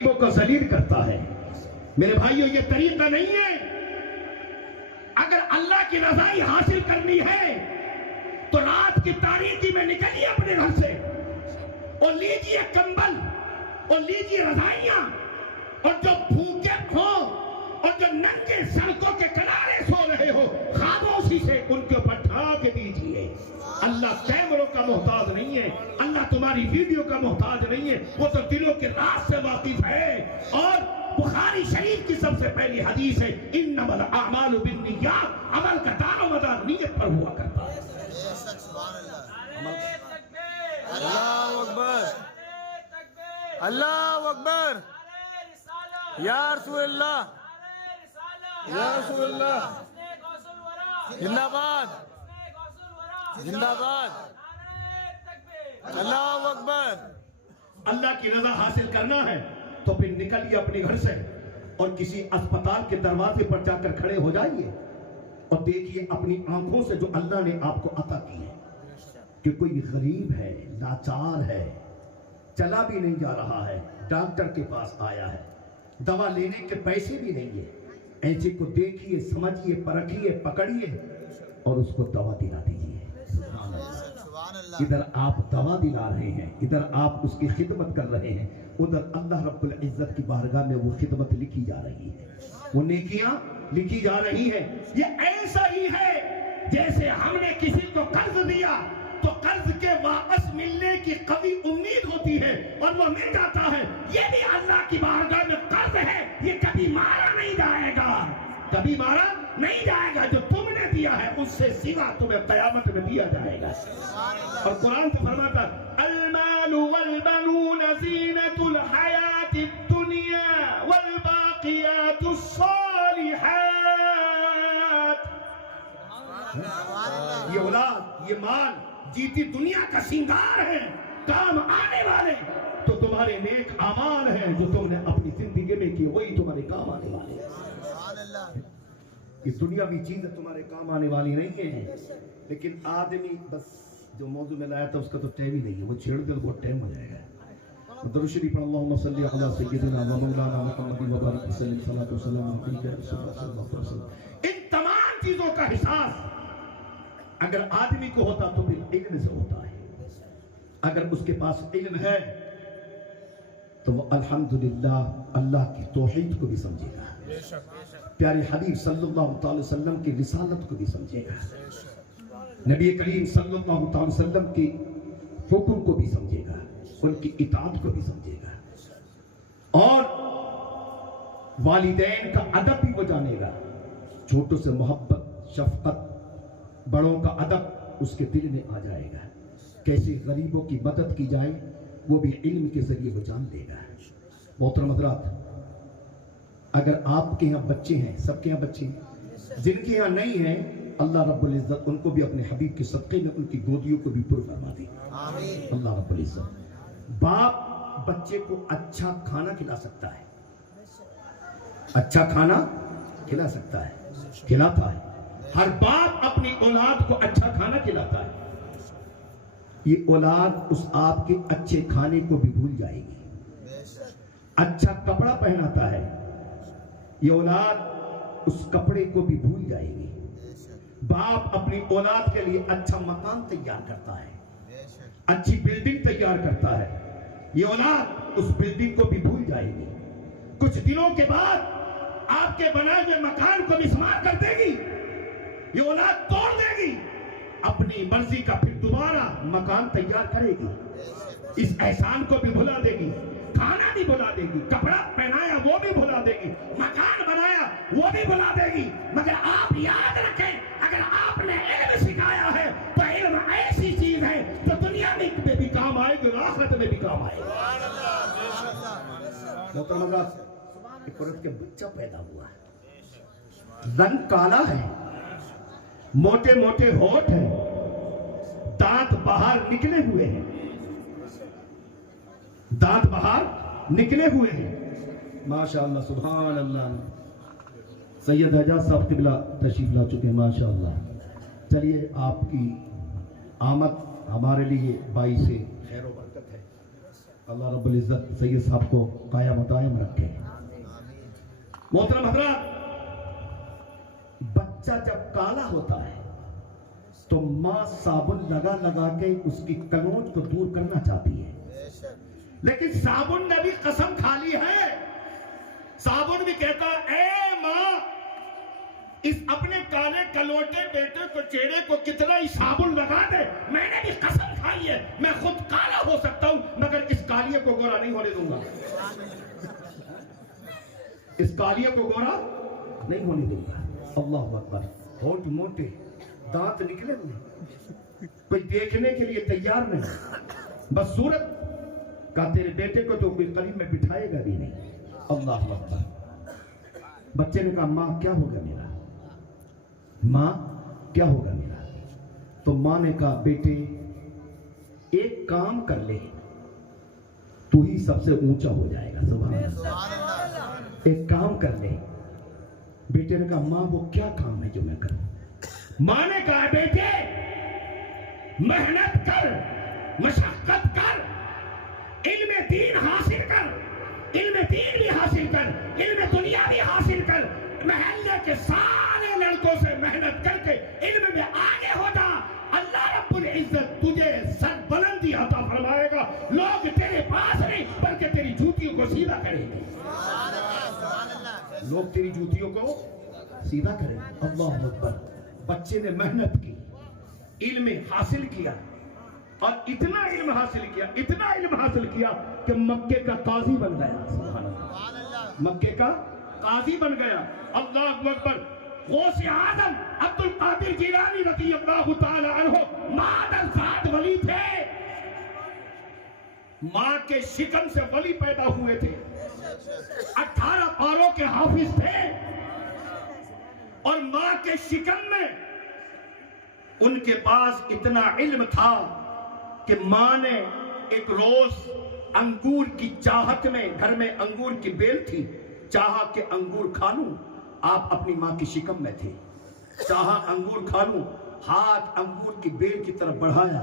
को जलील करता है। मेरे भाइयों, ये तरीका नहीं है। अगर अल्लाह की रज़ाई हासिल करनी है तो रात की तारीकी में निकलिए अपने घर से और लीजिए कंबल और लीजिए रज़ाइयां, और जो भूखे हो और जो नंगे सड़कों के किनारे सो रहे हो, खामोशी से उनके ऊपर ढाक दीजिए। अल्लाह कैमरों का मोहताज नहीं है, अल्लाह तुम्हारी वीडियो का मोहताज नहीं है, वो तो दिलों के राज से वाकिफ है। और बुखारी शरीफ की सबसे पहली हदीस है, इन्नमल अमालु बिन्नियात, अमल का दारोमदार नीयत पर हुआ करता है। अल्लाहु अकबर, अल्लाहु अकबर, या रसूलल्लाह, या रसूलल्लाह, जिंदाबाद जिंदाबाद, अल्लाहु अकबर। अल्लाह की रजा हासिल करना है तो फिर निकलिए अपने घर से और किसी अस्पताल के दरवाजे पर जाकर खड़े हो जाइए और देखिए अपनी आंखों से जो अल्लाह ने आपको अता की है कि कोई गरीब है, लाचार है, चला भी नहीं जा रहा है, डॉक्टर के पास आया है, दवा लेने के पैसे भी नहीं है, ऐसे को देखिए, समझिए, परखिए, पकड़िए और उसको दवा दिला दीजिए। इधर आप दवा दिला रहे हैं, इधर आप उसकी खिदमत कर रहे हैं, उधर अल्लाह रब्बुल इज्जत की बारगाह में वो खिदमत लिखी जा रही है, वो नेकियां लिखी जा रही है। ये ऐसा ही है जैसे हमने किसी को कर्ज दिया तो कर्ज के वापस मिलने की कभी उम्मीद होती है और वो मिल जाता है। ये भी अल्लाह की बारगाह में कर्ज है, ये कभी मारा नहीं जाएगा, कभी मारा नहीं जाएगा। जो तुमने दिया है उससे सिवा तुम्हें कयामत में दिया जाएगा। और कुरान तो फरमाता अल मालु वल बनून ज़ीनतुल हयातिद दुनिया वल बाक़ियातुस सालिहात। ये औलाद, ये माल जीती दुनिया का श्रृंगार है, काम आने वाले। तो तुम्हारे नेक अमाल हैं जो तुमने अपनी जिंदगी में किए, वही तुम्हारे काम आने वाले हैं। ये दुनियावी चीजें तुम्हारे काम आने वाली नहीं है। लेकिन आदमी बस जो मौजू में लाया था उसका तो टाइम ही नहीं है, वो छेड़ दे बहुत टाइम हो जाएगा। दरूद शरीफ पढ़, अल्लाहुम्मा सल्ली अला सय्यिदिना व मौलाना मुहम्मद व बारिक वसल्लम सल्लल्लाहु अलैहि वसल्लम। इन तमाम चीजों का हिसाब अगर आदमी को होता तो फिर इल्म से होता है। अगर उसके पास इल्म है तो वो अल्हम्दुलिल्लाह अल्लाह की तौहीद को भी समझेगा, प्यारे हबीब सल्लल्लाहु अलैहि वसल्लम की रिसालत को भी समझेगा, नबी करीम सल्लल्लाहु अलैहि वसल्लम के हुक्म को भी समझेगा, उनकी इताअत को भी समझेगा और वालिदैन का अदब भी वो जानेगा। छोटों से मोहब्बत, शफकत, बड़ों का अदब उसके दिल में आ जाएगा। कैसे गरीबों की मदद की जाए वो भी इल्म के जरिए वो जान लेगा। मोहतरम हज़रात, अगर आपके यहाँ बच्चे हैं, सबके यहाँ बच्चे हैं, जिनके यहाँ नहीं है, अल्लाह रब्बुल इज्जत उनको भी अपने हबीब के सदक़े में उनकी गोदियों को भी पुर फरमा दे। अल्लाह रब्बुल इज्जत। बाप बच्चे को अच्छा खाना खिला सकता है, अच्छा खाना खिला सकता है, खिलाता है। हर बाप अपनी औलाद को अच्छा खाना खिलाता है। ये औलाद उस आपके अच्छे खाने को भी भूल जाएगी। अच्छा कपड़ा पहनाता है, ये औलाद उस कपड़े को भी भूल जाएगी। बाप अपनी औलाद के लिए अच्छा मकान तैयार करता है, अच्छी बिल्डिंग तैयार करता है, ये औलाद उस बिल्डिंग को भी भूल जाएगी। कुछ दिनों के बाद आपके बनाए हुए मकान को मिस्मार कर देगी, ये औलाद तोड़ देगी, अपनी मर्जी का फिर दोबारा मकान तैयार करेगी। इस एहसान को भी भुला देगी, खाना भी भुला देगी, कपड़ा पहनाया वो भी भुला देगी, मकान बनाया वो भी भुला देगी। मगर आप याद रखें, अगर आपने इल्म सिखाया है तो इल्म ऐसी चीज है जो दुनिया में भी काम आएगी और आखिरत में भी काम आएगी। एक औरत के बच्चा पैदा हुआ है, रंग काला है, मोटे मोटे होठ हैं, दांत बाहर निकले हुए हैं, दांत बाहर निकले हुए हैं। माशाअल्लाह, सुभान अल्लाह। सैयद हजाज साहब किबला तशरीफ ला चुके हैं, माशाअल्लाह। चलिए, आपकी आमद हमारे लिए बाई से खैर व बरकत है। अल्लाह रब्बुल इज्जत सैयद साहब को कायम दायम रखे। मोहतरम हजरात, बच्चा जब काला होता है तो माँ साबुन लगा लगा के उसकी कनोज को दूर करना चाहती है, लेकिन साबुन ने भी कसम खा ली है। साबुन भी कहता है, ए माँ, इस अपने काले कलोटे बेटे को, चेहरे को कितना ही साबुन लगा दे, मैंने भी कसम खाई है, मैं खुद काला हो सकता हूं मगर इस कालिए को गोरा नहीं होने दूंगा। इस कालिए को गोरा नहीं होने दूंगा। अल्लाह अकबर। होठ मोटे, दांत निकले नहीं, कोई देखने के लिए तैयार नहीं, बस सूरत का तेरे बेटे को तो कोई करीब में बिठाएगा भी नहीं। अल्लाह अकबर। बच्चे ने कहा, माँ क्या होगा मेरा, माँ क्या होगा मेरा? तो माँ ने कहा, बेटे एक काम कर ले, तू ही सबसे ऊंचा हो जाएगा। सुभान अल्लाह। एक काम कर ले। बेटे ने कहा, माँ वो क्या काम है जो मैं करूं? माँ ने कहा, बेटे मेहनत कर, मशक्कत कर, इल्म दीन हासिल कर, इल्म दीन भी हासिल कर, इल्म दुनिया भी हासिल कर, महल्ले के सारे लड़कों से मेहनत करके इल्म में आगे हो जा। अल्लाह रब्बुल इज्जत तुझे सरबुलंदी अता फरमाएगा। लोग तेरे पास नहीं बल्कि तेरी जूतियों को सीधा करेंगे। लोग तेरी जूतियों को सीधा करेंगे। अल्लाह अकबर। बच्चे ने मेहनत की, इल्म हासिल किया और इतना इल्म हासिल किया, इतना इल्म हासिल किया कि मक्के का काजी बन गया। सुभान अल्लाह। मक्के का काजी बन गया। अल्लाह अकबर। गौसे आजम अब्दुल कादिर जिलानी रज़ी अल्लाह ताला अन्हु मादर साद वली थे। माँ के शिकम से वली पैदा हुए थे। 18 पारों के हाफिज थे और माँ के शिकम में उनके पास इतना इल्म था कि माँ ने एक रोज अंगूर की चाहत में, घर में अंगूर की बेल थी, चाहा कि अंगूर खा लूं। आप अपनी माँ की शिकम में थे, चाहा अंगूर खा लूं, हाथ अंगूर की बेल की तरफ बढ़ाया,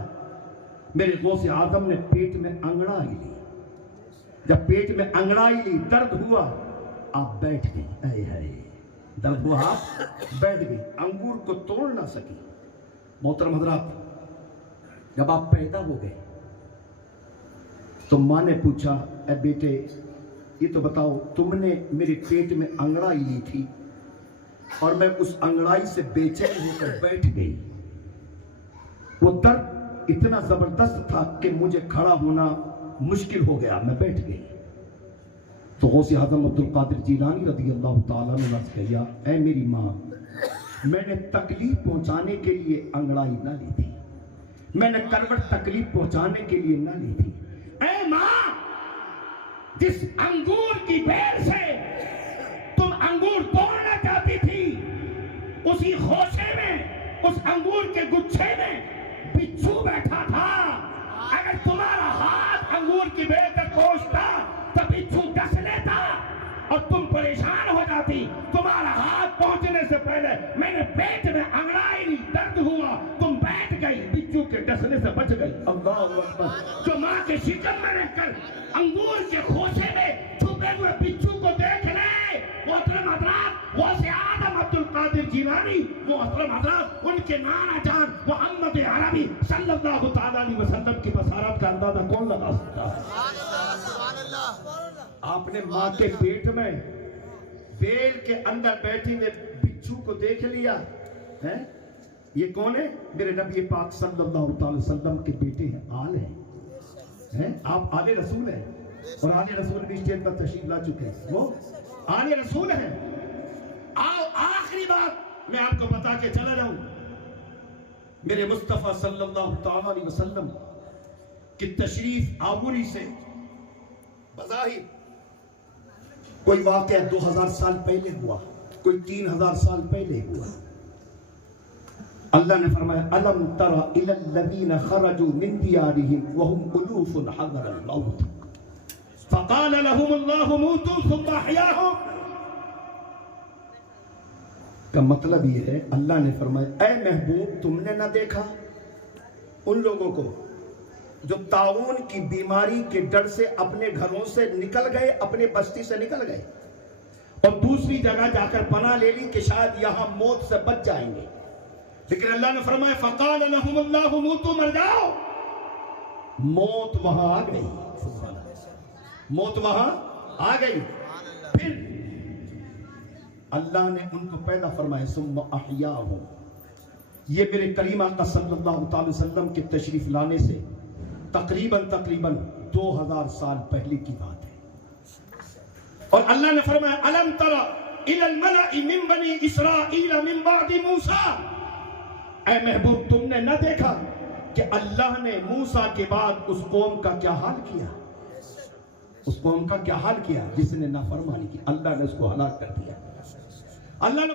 मेरे गौसे आजम ने पेट में अंगड़ाई ली। जब पेट में अंगड़ाई ली, दर्द हुआ, आप बैठ गई। ऐ है दर्द हुआ, आप बैठ गई, अंगूर को तोड़ ना सकी। मोहतरम हजरात, जब आप पैदा हो गए तो माँ ने पूछा, ए बेटे ये तो बताओ, तुमने मेरे पेट में अंगड़ाई ली थी और मैं उस अंगड़ाई से बेचैन होकर बैठ गई। वो दर्द इतना जबरदस्त था कि मुझे खड़ा होना मुश्किल हो गया, मैं बैठ गई। तो गौसे आज़म अब्दुल कादिर जिलानी रज़ी अल्लाह ताला ने अर्ज़ किया, ऐ मेरी माँ, मैंने तकलीफ पहुंचाने के लिए अंगड़ाई ना ली थी, मैंने करवट तकलीफ पहुंचाने के लिए ना ली थी। ऐ माँ, जिस अंगूर की बेल से तुम अंगूर तोड़ना चाहती थी, उसी खोसे में, उस अंगूर के गुच्छे में बिच्छू बैठा था। अगर तुम्हारा हाथ अंगूर की बेल तक पहुंचता तो बिच्छू डस लेता और तुम परेशान हो जाती। तुम्हारा हाथ पहुंचने से पहले मैंने पेट में अंगड़ाई ली, दर्द हुआ, तुम बैठ गई, बिच्छू के डसने से बच गई। अल्लाह अकबर। जो माँ के शिकम में रहकर अंगूर के खोसे में छुपे हुए बिच्छू को देख ले। मोहतरम हज़रात, गौसे आज़म अब्दुल कादिर जिलानी, मोहतरम हज़रात, उनके नाना जान मोहम्मद अरबी सल्लल्लाहु तआला अलैहि वसल्लम की बसारत का अंदाजा कौन लगा सकता है? आपने माँ के पेट में बेल के अंदर बैठे हुए बिच्छू को देख लिया है? ये कौन है? मेरे नबी पाक सल्लल्लाहु अलैहि वसल्लम के बेटे हैं, आल हैं। आप आले रसूल हैं और आले रसूल भी स्टेज पर तशरीफ ला चुके हैं, वो आले रसूल हैं। आओ, आखिरी बात मैं आपको बता के चला रहूं, मेरे मुस्तफा सल्लल्लाहु तआला अलैहि वसल्लम की तशरीफ आवरी से बज़ाहिर कोई वाक़या 2000 साल पहले हुआ, कोई 3000 साल पहले हुआ। अल्लाह ने फरमाया, अलम तरा इलल लज़ीना खरजू मिन दियारिहिम व हुम उलूफुन हज़रल मौत फ़क़ाल लहुमुल्लाहु मूतू सुम्मा अहयाहुम। का मतलब ये है, अल्लाह ने फरमाया, ऐ महबूब, तुमने ना देखा उन लोगों को जो ताऊन की बीमारी के डर से अपने घरों से निकल गए, अपने बस्ती से निकल गए और दूसरी जगह जाकर पनाह ले ली कि शायद यहां मौत से बच जाएंगे। लेकिन अल्लाह ने फरमाया फ़क़ाल लहुमुल्लाहु मूतू, मर जाओ। मौत वहां आ गई, मौत वहां आ गई। फिर अल्लाह ने उनको पैदा फरमाया सुम्मा अहयाहु। ये मेरे करीमा का सल्लल्लाहु अलैहि वसल्लम के तशरीफ लाने से तकरीबन 2000 साल पहले की बात है। और अल्लाह ने फरमाया अलम तरा इलल मलई मिन बनी इसराइल मिन बादी मूसा, ऐ महबूब तुमने न देखा कि अल्लाह ने मूसा के बाद उस कौम का क्या हाल किया, उस कौम का क्या हाल किया जिसने नाफरमानी की। अल्लाह ने उसको हलाक कर दिया। अल्लाह ने